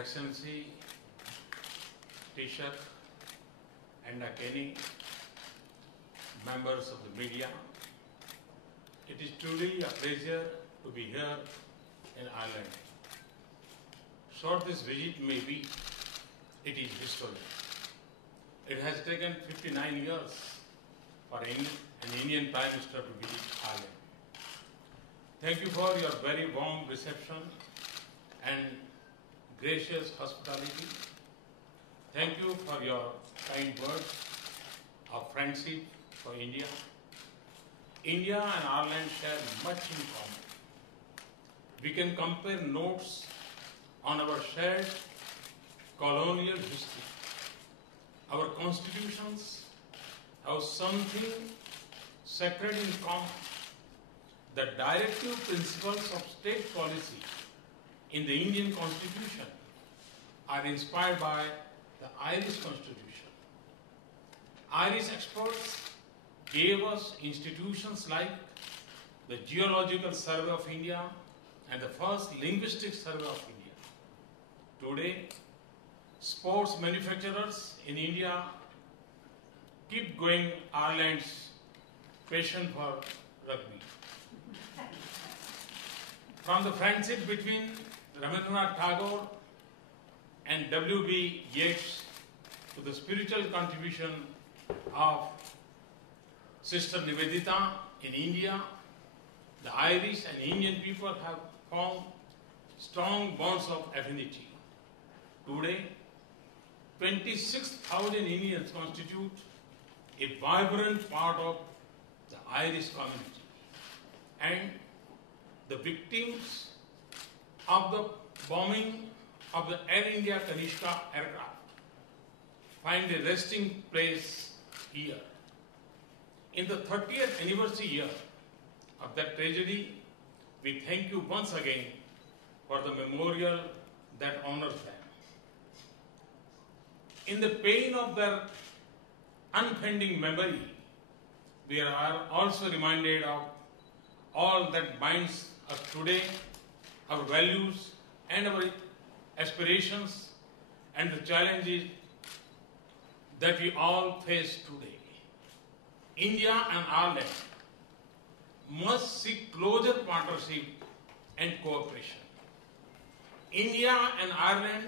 Excellency Taoiseach and Kenny, members of the media, it is truly a pleasure to be here in Ireland. Short this visit may be, it is historic. It has taken 59 years for an Indian Prime Minister to visit Ireland. Thank you for your very warm reception and gracious hospitality. Thank you for your kind words of friendship for India. India and Ireland share much in common. We can compare notes on our shared colonial history. Our constitutions have something sacred in common. The directive principles of state policy in the Indian Constitution are inspired by the Irish Constitution. Irish experts gave us institutions like the Geological Survey of India and the first Linguistic Survey of India. Today, sports manufacturers in India keep going Ireland's passion for rugby. From the friendship between Rabindranath Tagore and W.B. Yeats to the spiritual contribution of Sister Nivedita in India, the Irish and Indian people have formed strong bonds of affinity. Today, 26,000 Indians constitute a vibrant part of the Irish community. And the victims of the bombing of the Air India Kanishka aircraft find a resting place here. In the 30th anniversary year of that tragedy, we thank you once again for the memorial that honors them. In the pain of their unfading memory, we are also reminded of all that binds us today, our values and our aspirations and the challenges that we all face today. India and Ireland must seek closer partnership and cooperation. India and Ireland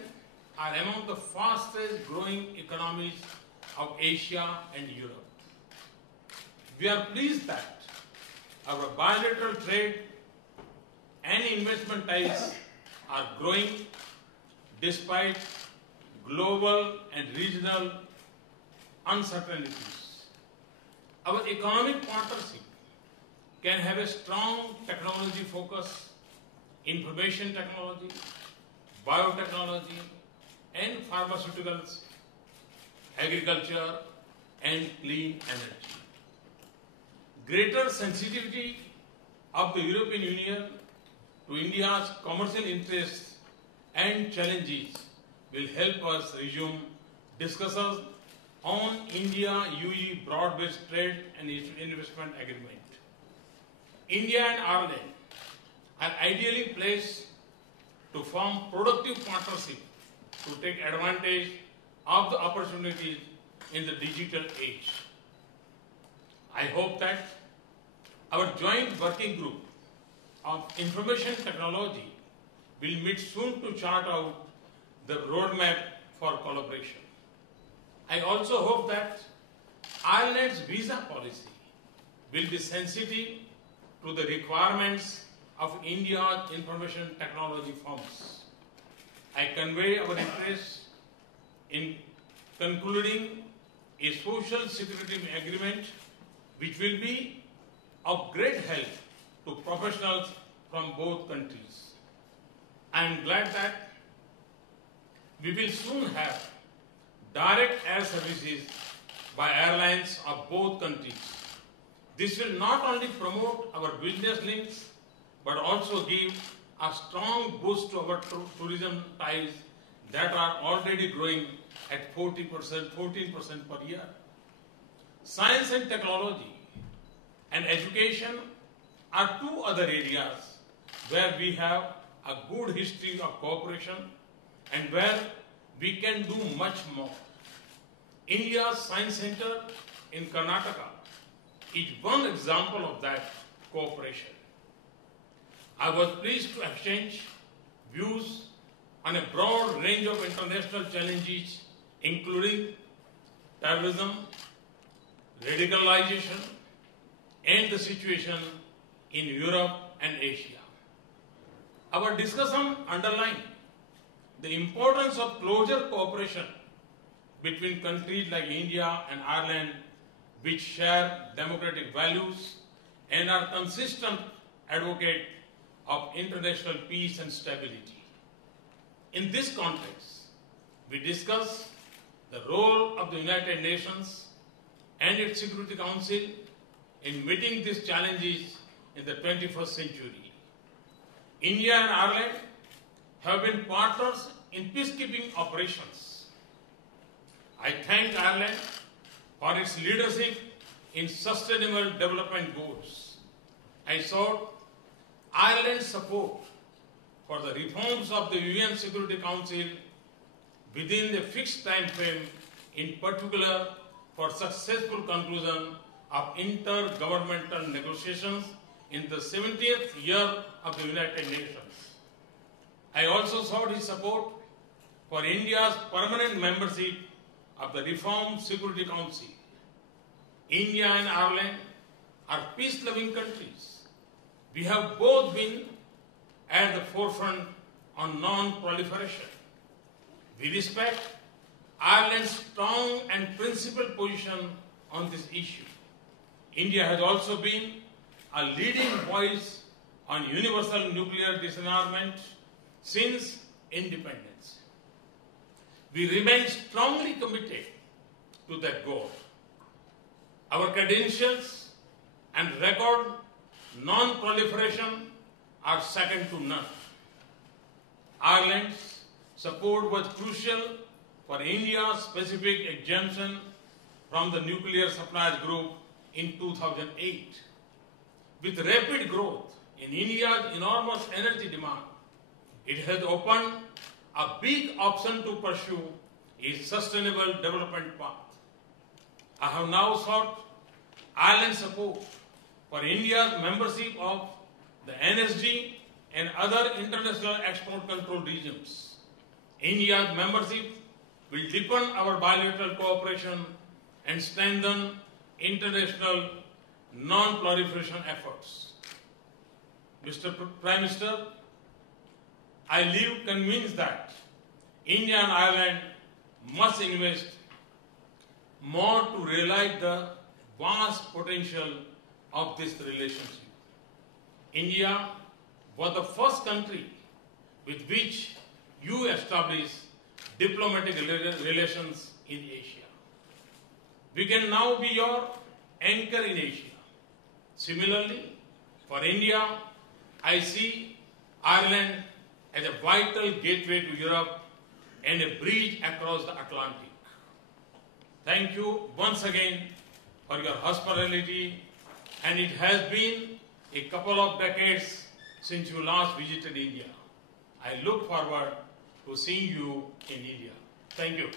are among the fastest growing economies of Asia and Europe. We are pleased that our bilateral trade and investment ties are growing despite global and regional uncertainties. Our economic partnership can have a strong technology focus, information technology, biotechnology, and pharmaceuticals, agriculture, and clean energy. Greater sensitivity of the European Union to India's commercial interests and challenges will help us resume discussions on India-UE broad-based trade and investment agreement. India and Ireland are ideally placed to form productive partnership to take advantage of the opportunities in the digital age. I hope that our joint working group of information technology will meet soon to chart out the roadmap for collaboration. I also hope that Ireland's visa policy will be sensitive to the requirements of India's information technology firms. I convey our interest in concluding a social security agreement which will be of great help to professionals from both countries. I am glad that we will soon have direct air services by airlines of both countries. This will not only promote our business links, but also give a strong boost to our tourism ties that are already growing at 14% per year. Science and technology and education are two other areas where we have a good history of cooperation and where we can do much more. India's Science Center in Karnataka is one example of that cooperation. I was pleased to exchange views on a broad range of international challenges, including terrorism, radicalization, and the situation in Europe and Asia. Our discussion underlined the importance of closer cooperation between countries like India and Ireland, which share democratic values and are consistent advocates of international peace and stability. In this context, we discuss the role of the United Nations and its Security Council in meeting these challenges in the 21st century. India and Ireland have been partners in peacekeeping operations. I thank Ireland for its leadership in sustainable development goals. I sought Ireland's support for the reforms of the UN Security Council within the fixed time frame, in particular for successful conclusion of intergovernmental negotiations in the 70th year of the United Nations. I also sought his support for India's permanent membership of the Reformed Security Council. India and Ireland are peace-loving countries. We have both been at the forefront on non-proliferation. We respect Ireland's strong and principled position on this issue. India has also been a leading voice on universal nuclear disarmament since independence. We remain strongly committed to that goal. Our credentials and record non-proliferation are second to none. Ireland's support was crucial for India's specific exemption from the Nuclear Suppliers Group in 2008. With rapid growth in India's enormous energy demand, it has opened a big option to pursue a sustainable development path. I have now sought Ireland's support for India's membership of the NSG and other international export control regions. India's membership will deepen our bilateral cooperation and strengthen international non-proliferation efforts. Mr. Prime Minister, I live convinced that India and Ireland must invest more to realize the vast potential of this relationship. India was the first country with which you established diplomatic relations in Asia. We can now be your anchor in Asia. Similarly, for India, I see Ireland as a vital gateway to Europe and a bridge across the Atlantic. Thank you once again for your hospitality, and it has been a couple of decades since you last visited India. I look forward to seeing you in India. Thank you.